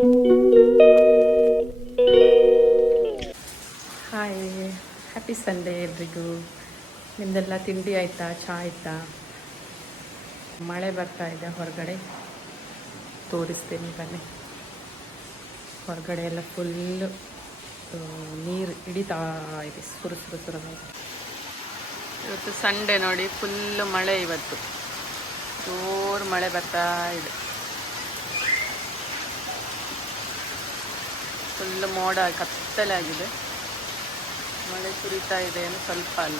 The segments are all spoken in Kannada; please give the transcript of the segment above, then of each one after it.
ಹಾಯ್ ಹ್ಯಾಪಿ ಸಂಡೇ ಎಲ್ರಿಗೂ. ನಿಮ್ದೆಲ್ಲ ತಿಂಡಿ ಆಯ್ತಾ? ಚಹಾ ಆಯ್ತಾ? ಮಳೆ ಬರ್ತಾ ಇದೆ ಹೊರಗಡೆ. ತೋರಿಸ್ತೀನಿ ಬನ್ನಿ. ಹೊರಗಡೆ ಎಲ್ಲ ಫುಲ್ಲು ನೀರು ಹಿಡಿತಾ ಇದೆ. ಸುರು ಸುರು ಸುರು. ಇವತ್ತು ಸಂಡೇ ನೋಡಿ ಫುಲ್ಲು ಮಳೆ ಇವತ್ತು. ಜೋರು ಮಳೆ ಬರ್ತಾ ಇದೆ. ಫುಲ್ಲು ಮೋಡ ಕತ್ತಲಾಗಿದೆ. ಮಳೆ ಸುರಿತಾ ಇದೆ ಏನು ಸ್ವಲ್ಪ ಅಲ್ಲ.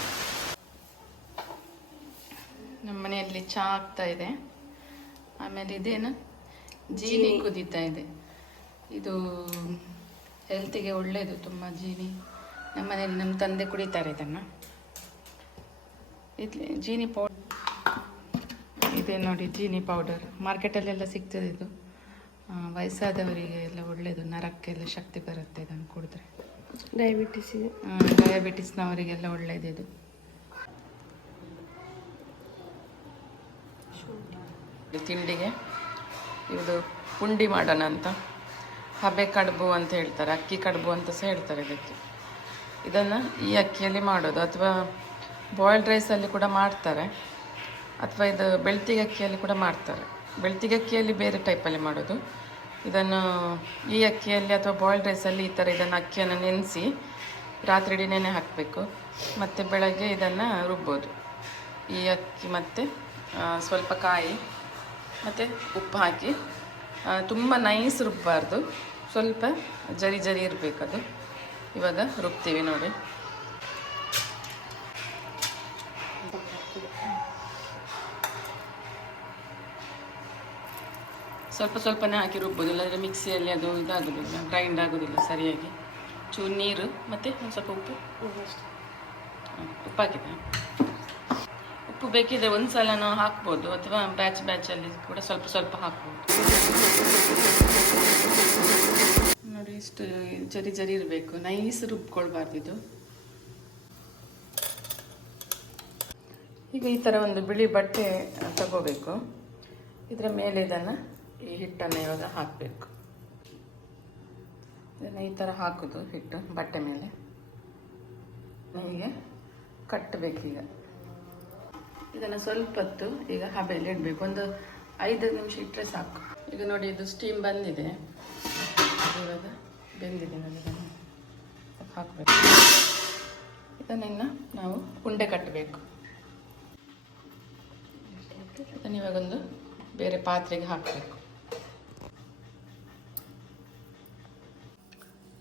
ನಮ್ಮ ಮನೆಯಲ್ಲಿ ಚಹಾ ಆಗ್ತಾ ಇದೆ. ಆಮೇಲೆ ಇದೇನು? ಜೀನಿ. ಕುದೀತಾ ಇದೆ. ಇದು ಹೆಲ್ತಿಗೆ ಒಳ್ಳೆಯದು ತುಂಬ ಜೀನಿ. ನಮ್ಮ ಮನೆಯಲ್ಲಿ ನಮ್ಮ ತಂದೆ ಕುಡಿತಾರೆ ಇದನ್ನು. ಇದು ಜೀನಿ ಪೌಡರ್ ಇದೆ ನೋಡಿ ಜೀನಿ ಪೌಡರ್. ಮಾರ್ಕೆಟಲ್ಲೆಲ್ಲ ಸಿಗ್ತದೆ ಇದು. ವಯಸ್ಸಾದವರಿಗೆ ಎಲ್ಲ ಒಳ್ಳೆಯದು ನರಕ್ಕೆಲ್ಲ ಶಕ್ತಿ ಬರುತ್ತೆ ಇದನ್ನು ಕುಡಿದ್ರೆ. ಡಯಾಬಿಟಿಸ್ ಡಯಾಬಿಟಿಸ್ನವರಿಗೆಲ್ಲ ಒಳ್ಳೆಯದಿದು ತಿಂಡಿಗೆ ಇದು ಪುಂಡಿ ಮಾಡೋಣ ಅಂತ. ಹಬೆ ಕಡುಬು ಅಂತ ಹೇಳ್ತಾರೆ ಅಕ್ಕಿ ಕಡುಬು ಅಂತ ಸಹ ಹೇಳ್ತಾರೆ ಇದಕ್ಕೆ. ಇದನ್ನು ಈ ಅಕ್ಕಿಯಲ್ಲಿ ಮಾಡೋದು ಅಥವಾ ಬಾಯ್ಲ್ಡ್ ರೈಸಲ್ಲಿ ಕೂಡ ಮಾಡ್ತಾರೆ ಅಥವಾ ಇದು ಬೆಳ್ತಿಗೆ ಅಕ್ಕಿಯಲ್ಲಿ ಕೂಡ ಮಾಡ್ತಾರೆ. ಬೆಳ್ತಿಗೆ ಅಕ್ಕಿಯಲ್ಲಿ ಬೇರೆ ಟೈಪಲ್ಲಿ ಮಾಡೋದು. ಇದನ್ನು ಈ ಅಕ್ಕಿಯಲ್ಲಿ ಅಥವಾ ಬಾಯ್ಲ್ಡ್ ರೈಸಲ್ಲಿ ಈ ಥರ ಇದನ್ನು ಅಕ್ಕಿಯನ್ನು ನೆನೆಸಿ ರಾತ್ರಿ ನೆನೆ ಹಾಕಬೇಕು. ಮತ್ತು ಬೆಳಗ್ಗೆ ಇದನ್ನು ರುಬ್ಬೋದು. ಈ ಅಕ್ಕಿ ಮತ್ತು ಸ್ವಲ್ಪ ಕಾಯಿ, ಮತ್ತು ಉಪ್ಪು ಹಾಕಿ ತುಂಬ ನೈಸ್ ರುಬ್ಬಾರ್ದು ಸ್ವಲ್ಪ ಜರಿ ಜರಿ ಇರಬೇಕದು. ಇವಾಗ ರುಬ್ತೀವಿ ನೋಡಿ. ಸ್ವಲ್ಪ ಸ್ವಲ್ಪನೇ ಹಾಕಿ ರುಬ್ಬೋದು, ಇಲ್ಲಾಂದರೆ ಮಿಕ್ಸಿಯಲ್ಲಿ ಅದು ಇದಾಗೋದಿಲ್ಲ ಗ್ರೈಂಡ್ ಆಗೋದಿಲ್ಲ ಸರಿಯಾಗಿ. ಚೂರು ನೀರು ಮತ್ತು ಒಂದು ಸ್ವಲ್ಪ ಉಪ್ಪು. ಉಪ್ಪು ಹಾಕಿದೆ ಉಪ್ಪು ಬೇಕಿದ್ರೆ ಒಂದು ಸಲ ನಾವು ಹಾಕ್ಬೋದು, ಅಥವಾ ಬ್ಯಾಚ್ ಬ್ಯಾಚಲ್ಲಿ ಕೂಡ ಸ್ವಲ್ಪ ಸ್ವಲ್ಪ ಹಾಕ್ಬೋದು. ನೋಡಿ, ಇಷ್ಟು ಜರಿ ಜರಿ ಇರಬೇಕು. ನೈಸ್ ರುಬ್ಕೊಳ್ಬಾರ್ದು ಇದು. ಈಗ ಈ ಥರ ಒಂದು ಬಿಳಿ ಬಟ್ಟೆ ತಗೋಬೇಕು. ಇದರ ಮೇಲೆ ಇದನ್ನು ಈ ಹಿಟ್ಟನ್ನು ಇವಾಗ ಹಾಕಬೇಕು. ಇದನ್ನು ಈ ಥರ ಹಾಕೋದು ಹಿಟ್ಟು ಬಟ್ಟೆ ಮೇಲೆ. ಹೀಗೆ ಕಟ್ಟಬೇಕೀಗ ಇದನ್ನು ಸ್ವಲ್ಪ ಹೊತ್ತು ಈಗ ಹಬೆಯಲ್ಲಿ ಇಡಬೇಕು. ಒಂದು ಐದು ನಿಮಿಷ ಇಟ್ಟರೆ ಸಾಕು. ಈಗ ನೋಡಿ, ಇದು ಸ್ಟೀಮ್ ಬಂದಿದೆ. ಇವಾಗ ಬೆಂದಿದೆ ನೋಡಿ ಹಾಕಬೇಕು. ಇದನ್ನು ನಾವು ಉಂಡೆ ಕಟ್ಟಬೇಕು. ಇದನ್ನು ಇವಾಗೊಂದು ಬೇರೆ ಪಾತ್ರೆಗೆ ಹಾಕಬೇಕು.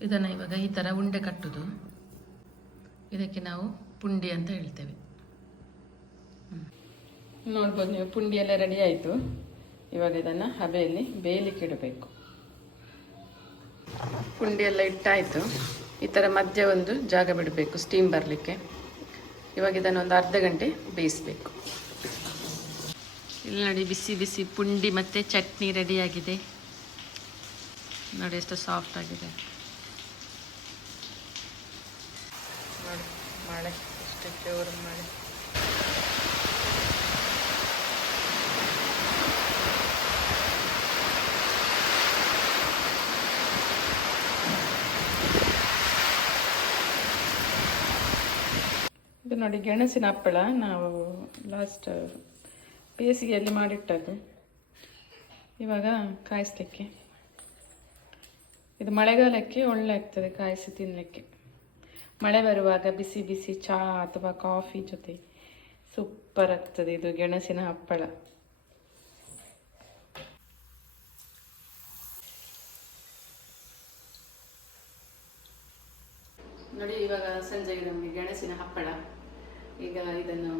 ಇದನ್ನು ಇವಾಗ ಈ ಥರ ಉಂಡೆ ಕಟ್ಟೋದು. ಇದಕ್ಕೆ ನಾವು ಪುಂಡಿ ಅಂತ ಹೇಳ್ತೇವೆ. ನೋಡ್ಬೋದು ನೀವು, ಪುಂಡಿ ಎಲ್ಲ ರೆಡಿ ಆಯಿತು. ಇವಾಗ ಇದನ್ನು ಹಬೆಯಲ್ಲಿ ಬೇಯಲಿಕ್ಕೆ ಇಡಬೇಕು. ಪುಂಡಿ ಎಲ್ಲ ಇಟ್ಟಾಯಿತು. ಈ ಥರ ಮಧ್ಯೆ ಒಂದು ಜಾಗ ಬಿಡಬೇಕು ಸ್ಟೀಮ್ ಬರಲಿಕ್ಕೆ. ಇವಾಗ ಇದನ್ನು ಒಂದು ಅರ್ಧ ಗಂಟೆ ಬೇಯಿಸಬೇಕು. ಇಲ್ಲಿ ನೋಡಿ, ಬಿಸಿ ಬಿಸಿ ಪುಂಡಿ ಮತ್ತು ಚಟ್ನಿ ರೆಡಿಯಾಗಿದೆ ನೋಡಿ, ಎಷ್ಟು ಸಾಫ್ಟ್ ಆಗಿದೆ. ಮಳೆ ಎಷ್ಟು ಜೋರು ಮಳೆ ಇದು ನೋಡಿ ಗೆಣಸಿನ ಹಪ್ಪಳ. ನಾವು ಲಾಸ್ಟ್ ಬೇಸಿಗೆಯಲ್ಲಿ ಮಾಡಿಟ್ಟದ್ದು. ಇವಾಗ ಕಾಯಿಸ್ಲಿಕ್ಕೆ. ಇದು ಮಳೆಗಾಲಕ್ಕೆ ಒಳ್ಳೆ ಆಗ್ತದೆ ಕಾಯಿಸಿ ತಿನ್ನಲಿಕ್ಕೆ ಮಳೆ ಬರುವಾಗ ಬಿಸಿ ಬಿಸಿ ಚಹಾ ಅಥವಾ ಕಾಫಿ ಜೊತೆ ಸೂಪರ್ ಆಗ್ತದೆ ಇದು ಗೆಣಸಿನ ಹಪ್ಪಳ. ನೋಡಿ, ಇವಾಗ ಸಂಜೆ ನಮಗೆ ಗೆಣಸಿನ ಹಪ್ಪಳ. ಈಗ ಇದನ್ನು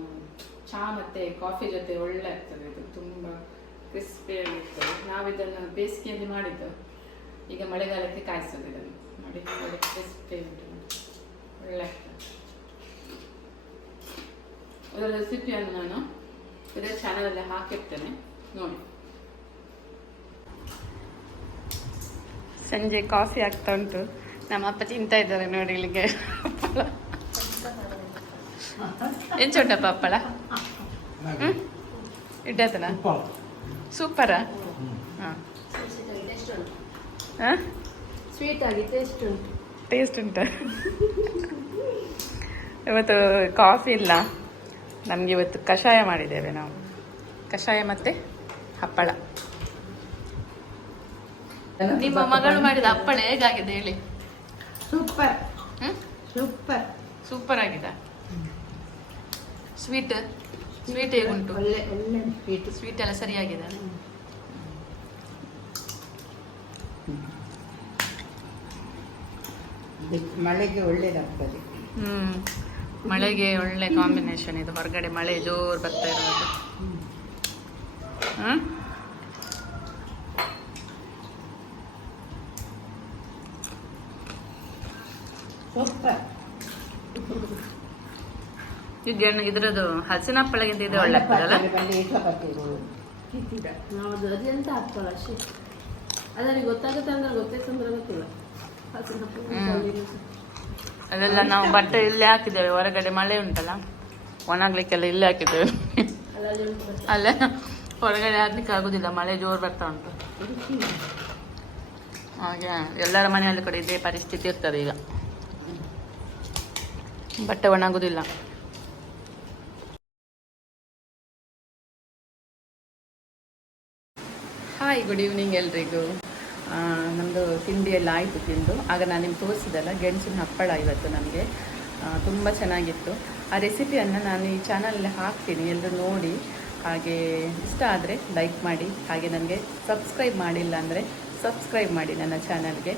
ಚಹಾ ಮತ್ತು ಕಾಫಿ ಜೊತೆ ಒಳ್ಳೆ ಆಗ್ತದೆ. ಇದು ತುಂಬ ಕ್ರಿಸ್ಪಿಯಾಗಿರ್ತದೆ ನಾವು ಇದನ್ನು ಬೇಸಿಗೆಯಲ್ಲಿ ಮಾಡಿದ್ದು. ಈಗ ಮಳೆಗಾಲಕ್ಕೆ ಕಾಯಿಸೋದು ಇದನ್ನು. ನೋಡಿ ಒಳ್ಳೆ ಕ್ರಿಸ್ಪಿ ಉಂಟು. ಒಳ್ಳೆ. ಅದರ ರೆಸಿಪಿಯನ್ನು ನಾನು. ಇದೇ ಚಾನಲಲ್ಲಿ ಹಾಕಿರ್ತೇನೆ. ನೋಡಿ. ಸಂಜೆ ಕಾಫಿ ಆಗ್ತಾ ಉಂಟು. ನಮ್ಮ ಅಪ್ಪ ತಿಂತಾ ಇದ್ದಾರೆ ನೋಡಿ ಇಲ್ಲಿಗೆ. ಏನು ಚೊಟ್ಟಪ್ಪ ಹಪ್ಪಳ? ಹ್ಞೂ ಇಡ್ಡತನ ಸೂಪರಾ? ಹಾಂ. ಹಾಂ? ಸ್ವೀಟ್ ಆಗಿ ಟೇಸ್ಟ್ ಉಂಟು. ಟೇಸ್ಟ್ ಉಂಟಾ. ಇವತ್ತು ಕಾಫಿ ಇಲ್ಲ. ನಮಗೆ ಇವತ್ತು ಕಷಾಯ ಮಾಡಿದ್ದೇವೆ ನಾವು. ಕಷಾಯ ಮತ್ತೆ ಹಪ್ಪಳ. ನಿಮ್ಮ ಮಗಳು ಮಾಡಿದ ಹಪ್ಪಳ ಹೇಗಾಗಿದೆ ಹೇಳಿ? ಸೂಪರ್? ಸೂಪರ್ ಸೂಪರ್ ಆಗಿದ. ಸ್ವೀಟ್ ಸ್ವೀಟ್ ಹೇಗುಂಟು? ಒಳ್ಳೆ ಒಳ್ಳೆ ಸ್ವೀಟ್ ಸ್ವೀಟ್ ಎಲ್ಲ ಸರಿಯಾಗಿದೆ. ಮಳೆಗೆ ಒಳ್ಳೇದಾಗ್ತದೆ. ಹ್ಮ್. ಮಳೆಗೆ ಒಳ್ಳೆ ಕಾಂಬಿನೇಷನ್ ಇದು. ಹೊರಗಡೆ ಮಳೆ ಜೋರು ಬರ್ತಾ ಇರೋದು. ಹ್ಮ್? ಸೂಪರ್. ಈಗ ಇದ್ರದ್ದು ಹಸಿನ ಹಪ್ಪಳಗಿಂತ ಇದು ಒಳ್ಳೆ ಆಗ್ತದಲ್ಲ ಹೌದು ಅದೆಂತ ಹಪ್ಪಳ ಅಷ್ಟೇ ಅದರಿಗೆ ಗೊತ್ತಾಗುತ್ತೆ ಅಂದ್ರೆ ಗೊತ್ತೇ ಅಂದ್ರೆ ಗೊತ್ತಿಲ್ಲ. ಅದೆಲ್ಲ ನಾವು ಬಟ್ಟೆ ಇಲ್ಲೇ ಹಾಕಿದ್ದೇವೆ. ಹೊರಗಡೆ ಮಳೆ ಉಂಟಲ್ಲ, ಒಣಗ್ಲಿಕ್ಕೆಲ್ಲ ಇಲ್ಲೇ ಹಾಕಿದ್ದೇವೆ. ಅಲ್ಲ ಹೊರಗಡೆ ಹಾಕ್ಲಿಕ್ಕೆ ಆಗುದಿಲ್ಲ. ಮಳೆ ಜೋರು ಬರ್ತಾ ಉಂಟು. ಹಾಗೆ ಎಲ್ಲರ ಮನೆಯಲ್ಲಿ ಕೂಡ ಇದೇ ಪರಿಸ್ಥಿತಿ ಇರ್ತದೆ ಈಗ. ಬಟ್ಟೆ ಒಣಗುದಿಲ್ಲ. ಹಾಯ್ ಗುಡ್ ಈವ್ನಿಂಗ್ ಎಲ್ರಿಗೂ. ನಮ್ಮದು ತಿಂಡಿ ಎಲ್ಲ ಆಯಿತು ತಿಂದು. ಆಗ ನಾನು ನಿಮ್ಗೆ ತೋರಿಸಿದಲ್ಲ, ಗೆಣಸಿನ ಹಪ್ಪಳ ಇವತ್ತು ನಮಗೆ. ತುಂಬ ಚೆನ್ನಾಗಿತ್ತು. ಆ ರೆಸಿಪಿಯನ್ನು ನಾನು ಈ ಚಾನಲಲ್ಲಿ ಹಾಕ್ತೀನಿ, ಎಲ್ಲರೂ ನೋಡಿ. ಹಾಗೆ ಇಷ್ಟ ಆದರೆ ಲೈಕ್ ಮಾಡಿ, ಹಾಗೆ ನನಗೆ ಸಬ್ಸ್ಕ್ರೈಬ್ ಮಾಡಿಲ್ಲ ಅಂದರೆ ಸಬ್ಸ್ಕ್ರೈಬ್ ಮಾಡಿ ನನ್ನ ಚಾನಲ್ಗೆ.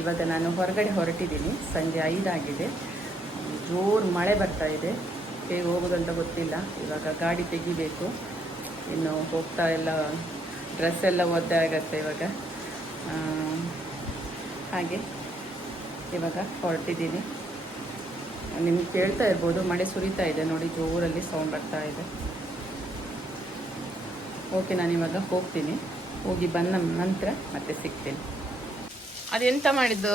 ಇವಾಗ ನಾನು ಹೊರಗಡೆ ಹೊರಟಿದ್ದೀನಿ, ಸಂಜೆ ಐದಾಗಿದೆ ಜೋರು ಮಳೆ ಬರ್ತಾ ಇದೆ. ಹೇಗೆ ಹೋಗೋದಂತ ಗೊತ್ತಿಲ್ಲ. ಇವಾಗ ಗಾಡಿ ತೆಗಿಬೇಕು. ಇನ್ನು ಹೋಗ್ತಾ ಎಲ್ಲ ಡ್ರೆಸ್ ಎಲ್ಲ ಒದ್ದೆ ಆಗತ್ತೆ ಇವಾಗ. ಹಾಗೆ. ಇವಾಗ ಹೊರಟಿದ್ದೀನಿ. ನಿಮ್ಗೆ ಕೇಳ್ತಾ ಇರ್ಬೋದು, ಮಳೆ ಸುರಿತಾ ಇದೆ. ನೋಡಿ ಜೋರಲ್ಲಿ ಸೌಂಡ್ ಬರ್ತಾ ಇದೆ. ಓಕೆ ನಾನು ಇವಾಗ ಹೋಗ್ತೀನಿ. ಹೋಗಿ ಬಂದ ನಂತರ ಮತ್ತೆ ಸಿಗ್ತೀನಿ. ಅದೆಂತ ಮಾಡಿದ್ದು?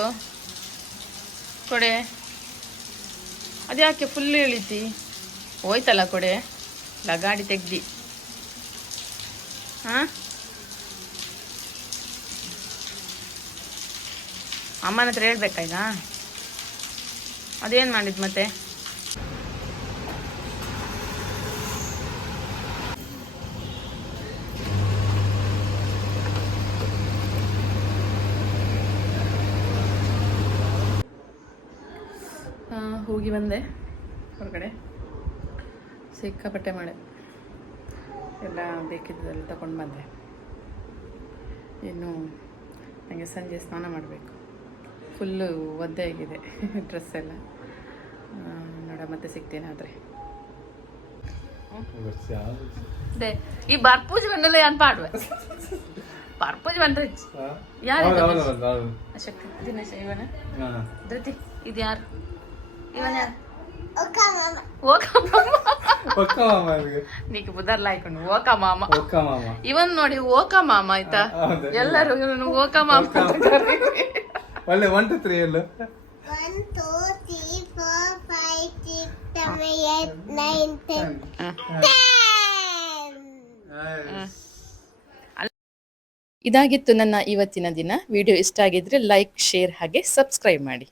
ಕೊಡೆ. ಅದ್ಯಾಕೆ ಫುಲ್ ಇಳಿತಿ? ಹೋಯ್ತಲ್ಲ ಕೊಡೆ. ಲಗಾಡಿ ತೆಗ್ದಿ ತೆಗ್ದು. ಹಾಂ? ಅಮ್ಮನ ಹತ್ರ ಹೇಳ್ಬೇಕಾ ಈಗ ಅದೇನು ಮಾಡಿದ್ ಮತ್ತೆ? ಹೋಗಿ ಬಂದೆ ಹೊರಗಡೆ. ಸಿಕ್ಕಾಪಟ್ಟೆ ಮಾಡೆ ಎಲ್ಲ ಬೇಕಿದ್ದೆಲ್ಲ ತಗೊಂಡು ಬಂದೆ. ಇನ್ನು ನನಗೆ ಸಂಜೆ ಸ್ನಾನ ಮಾಡಬೇಕು. ಫುಲ್ಲು ಒದ್ದೆ ಆಗಿದೆ ಡ್ರೆಸ್ ಎಲ್ಲ ನೋಡ ಮತ್ತೆ ಸಿಗ್ತೇನೆ ಆದರೆ. ಅದೇ ಈ ಬರ್ಪೂಜ್ ಬಂದಲ್ಲ ಏನು ಪಾಡುವೆ? ಬರ್ಪೂಜ್ ಬಂದ್ರೆ ಯಾರು ಅಶೋಕ್ ದಿನೇಶ ಇವನ? ಧೃತಿ ಇದು ಯಾರು? ಇವನ. ಯಾರು ಓಕ ಮಾಮಾ ಬುದರ್ ಲಾಯ್ಕೊಂಡು ಓಕ ಮಾಮ ಇವನ್ ನೋಡಿ ಓಕ ಮಾಮ ಆಯ್ತಾ. ಎಲ್ಲರೂ ಇವನು ಓಕ ಮಾಮ. ಒಳ್ಳೆ ಒನ್ ಟು ತ್ರೀ ಎಲ್ಲ One, two, three, four, five, six, seven, eight, nine, ten. Ten! ಇದಾಗಿತ್ತು ನನ್ನ ಇವತ್ತಿನ ದಿನ ವಿಡಿಯೋ ಇಷ್ಟ ಆಗಿದ್ರೆ ಲೈಕ್ ಶೇರ್ ಹಾಗೆ ಸಬ್ಸ್ಕ್ರೈಬ್ ಮಾಡಿ